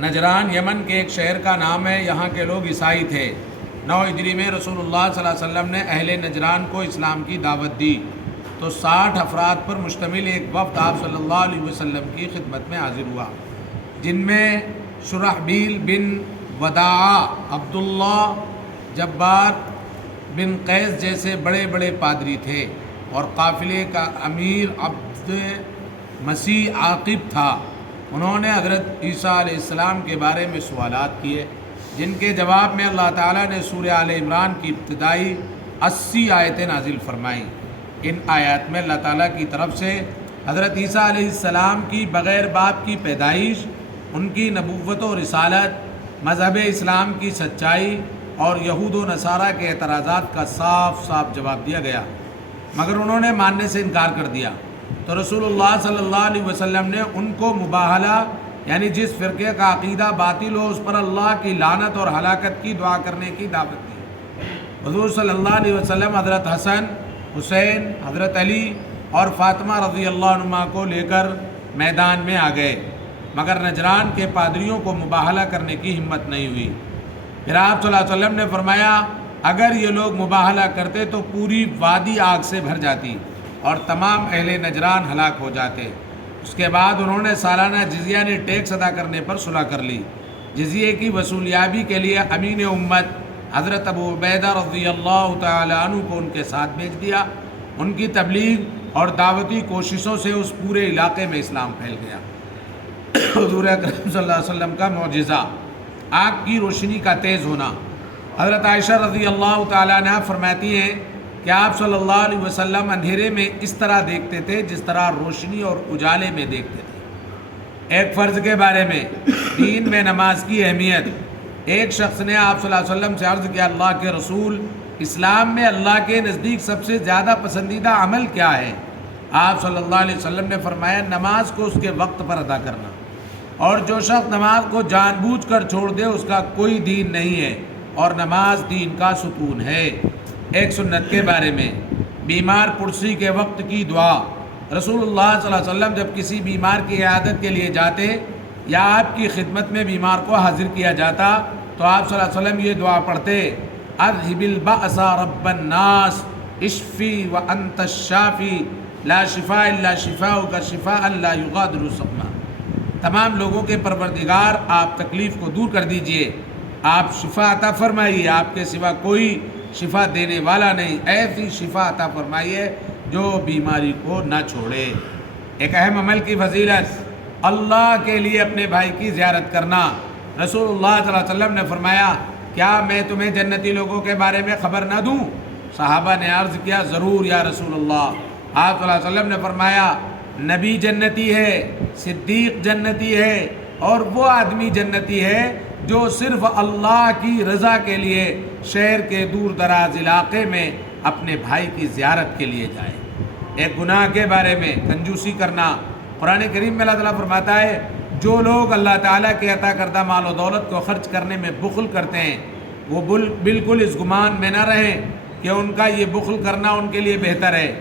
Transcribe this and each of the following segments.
نجران یمن کے ایک شہر کا نام ہے، یہاں کے لوگ عیسائی تھے۔ 9 ہجری میں رسول اللہ صلی اللہ علیہ وسلم نے اہل نجران کو اسلام کی دعوت دی تو 60 افراد پر مشتمل ایک وفد آپ صلی اللہ علیہ وسلم کی خدمت میں حاضر ہوا، جن میں شرحبیل بن وداع، عبداللہ، جبار بن قیس جیسے بڑے بڑے پادری تھے، اور قافلے کا امیر عبد مسیح عاقب تھا۔ انہوں نے حضرت عیسیٰ علیہ السلام کے بارے میں سوالات کیے، جن کے جواب میں اللہ تعالیٰ نے سورہ آل عمران کی ابتدائی 80 آیتیں نازل فرمائیں۔ ان آیات میں اللہ تعالیٰ کی طرف سے حضرت عیسیٰ علیہ السلام کی بغیر باپ کی پیدائش، ان کی نبوت و رسالت، مذہب اسلام کی سچائی اور یہود و نصارہ کے اعتراضات کا صاف صاف جواب دیا گیا، مگر انہوں نے ماننے سے انکار کر دیا۔ تو رسول اللہ صلی اللہ علیہ وسلم نے ان کو مباہلہ، یعنی جس فرقے کا عقیدہ باطل ہو اس پر اللہ کی لعنت اور ہلاکت کی دعا کرنے کی دعوت دی۔ حضور صلی اللہ علیہ وسلم حضرت حسن، حسین، حضرت علی اور فاطمہ رضی اللہ عنہما کو لے کر میدان میں آ گئے، مگر نجران کے پادریوں کو مباہلہ کرنے کی ہمت نہیں ہوئی۔ پھر آپ صلی اللہ علیہ وسلم نے فرمایا، اگر یہ لوگ مباہلہ کرتے تو پوری وادی آگ سے بھر جاتی اور تمام اہل نجران ہلاک ہو جاتے۔ اس کے بعد انہوں نے سالانہ جزیہ یعنی ٹیکس ادا کرنے پر صلح کر لی۔ جزیے کی وصولیابی کے لیے امین امت حضرت ابو عبیدہ رضی اللہ تعالی عنہ کو ان کے ساتھ بھیج دیا۔ ان کی تبلیغ اور دعوتی کوششوں سے اس پورے علاقے میں اسلام پھیل گیا۔ حضور اکرم صلی اللہ علیہ وسلم کا معجزہ، آگ کی روشنی کا تیز ہونا۔ حضرت عائشہ رضی اللہ تعالیٰ عنہ فرماتی ہیں کہ آپ صلی اللہ علیہ وسلم اندھیرے میں اس طرح دیکھتے تھے جس طرح روشنی اور اجالے میں دیکھتے تھے۔ ایک فرض کے بارے میں، دین میں نماز کی اہمیت۔ ایک شخص نے آپ صلی اللہ علیہ وسلم سے عرض کیا، اللہ کے رسول، اسلام میں اللہ کے نزدیک سب سے زیادہ پسندیدہ عمل کیا ہے؟ آپ صلی اللہ علیہ وسلم نے فرمایا، نماز کو اس کے وقت پر ادا کرنا، اور جو شخص نماز کو جان بوجھ کر چھوڑ دے اس کا کوئی دین نہیں ہے، اور نماز دین کا ستون ہے۔ ایک سنت کے بارے میں، بیمار پرسی کے وقت کی دعا۔ رسول اللہ صلی اللہ علیہ وسلم جب کسی بیمار کی عیادت کے لیے جاتے یا آپ کی خدمت میں بیمار کو حاضر کیا جاتا تو آپ صلی اللہ علیہ وسلم یہ دعا پڑھتے، اذهب البأس رب الناس اشفی وانت الشافی لا شفاء الا شفاؤک شفاء لا یغادر سقما۔ تمام لوگوں کے پروردگار، آپ تکلیف کو دور کر دیجئے، آپ شفا عطا فرمائیے، آپ کے سوا کوئی شفا دینے والا نہیں، ایسی شفا عطا فرمائیے جو بیماری کو نہ چھوڑے۔ ایک اہم عمل کی فضیلت، اللہ کے لیے اپنے بھائی کی زیارت کرنا۔ رسول اللہ صلی اللہ علیہ وسلم نے فرمایا، کیا میں تمہیں جنتی لوگوں کے بارے میں خبر نہ دوں؟ صحابہ نے عرض کیا، ضرور یا رسول اللہ۔ آپ صلی اللہ علیہ وسلم نے فرمایا، نبی جنتی ہے، صدیق جنتی ہے، اور وہ آدمی جنتی ہے جو صرف اللہ کی رضا کے لیے شہر کے دور دراز علاقے میں اپنے بھائی کی زیارت کے لیے جائے۔ ایک گناہ کے بارے میں، کنجوسی کرنا۔ قرآن کریم میں اللہ تعالیٰ فرماتا ہے، جو لوگ اللہ تعالیٰ کے عطا کردہ مال و دولت کو خرچ کرنے میں بخل کرتے ہیں، وہ بالکل اس گمان میں نہ رہیں کہ ان کا یہ بخل کرنا ان کے لیے بہتر ہے،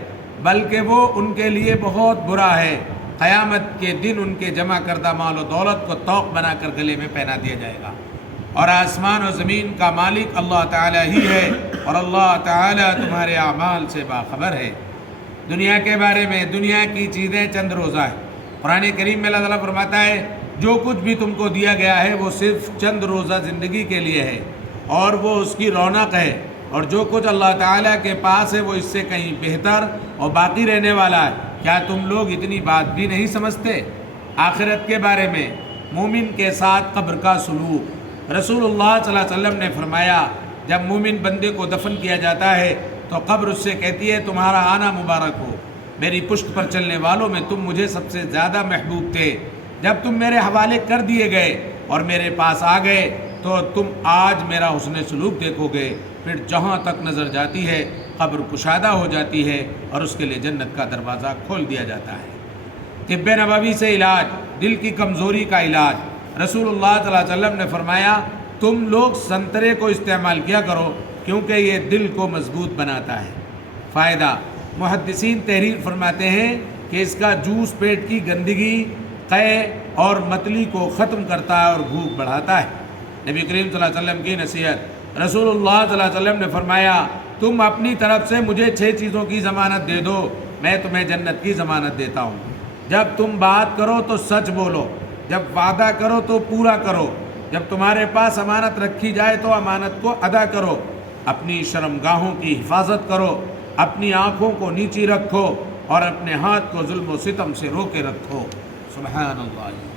بلکہ وہ ان کے لیے بہت برا ہے۔ قیامت کے دن ان کے جمع کردہ مال و دولت کو طوق بنا کر گلے میں پہنا دیا جائے گا، اور آسمان و زمین کا مالک اللہ تعالیٰ ہی ہے، اور اللہ تعالیٰ تمہارے اعمال سے باخبر ہے۔ دنیا کے بارے میں، دنیا کی چیزیں چند روزہ ہیں۔ قرآن کریم میں اللہ تعالیٰ فرماتا ہے، جو کچھ بھی تم کو دیا گیا ہے وہ صرف چند روزہ زندگی کے لیے ہے، اور وہ اس کی رونق ہے، اور جو کچھ اللہ تعالیٰ کے پاس ہے وہ اس سے کہیں بہتر اور باقی رہنے والا ہے۔ کیا تم لوگ اتنی بات بھی نہیں سمجھتے؟ آخرت کے بارے میں، مومن کے ساتھ قبر کا سلوک۔ رسول اللہ صلی اللہ علیہ وسلم نے فرمایا، جب مومن بندے کو دفن کیا جاتا ہے تو قبر اس سے کہتی ہے، تمہارا آنا مبارک ہو، میری پشت پر چلنے والوں میں تم مجھے سب سے زیادہ محبوب تھے۔ جب تم میرے حوالے کر دیے گئے اور میرے پاس آ گئے تو تم آج میرا حسن سلوک دیکھو گے۔ پھر جہاں تک نظر جاتی ہے قبر کشادہ ہو جاتی ہے اور اس کے لیے جنت کا دروازہ کھول دیا جاتا ہے۔ طب نبوی سے علاج، دل کی کمزوری کا علاج۔ رسول اللہ صلی اللہ علیہ وسلم نے فرمایا، تم لوگ سنترے کو استعمال کیا کرو کیونکہ یہ دل کو مضبوط بناتا ہے۔ فائدہ، محدثین تحریر فرماتے ہیں کہ اس کا جوس پیٹ کی گندگی، قے اور متلی کو ختم کرتا ہے اور بھوک بڑھاتا ہے۔ نبی کریم صلی اللہ علیہ وسلم کی نصیحت، رسول اللہ صلی اللہ علیہ وسلم نے فرمایا تم اپنی طرف سے مجھے 6 چیزوں کی ضمانت دے دو، میں تمہیں جنت کی ضمانت دیتا ہوں۔ جب تم بات کرو تو سچ بولو، جب وعدہ کرو تو پورا کرو، جب تمہارے پاس امانت رکھی جائے تو امانت کو ادا کرو، اپنی شرمگاہوں کی حفاظت کرو، اپنی آنکھوں کو نیچی رکھو اور اپنے ہاتھ کو ظلم و ستم سے روکے رکھو۔ سبحان اللہ۔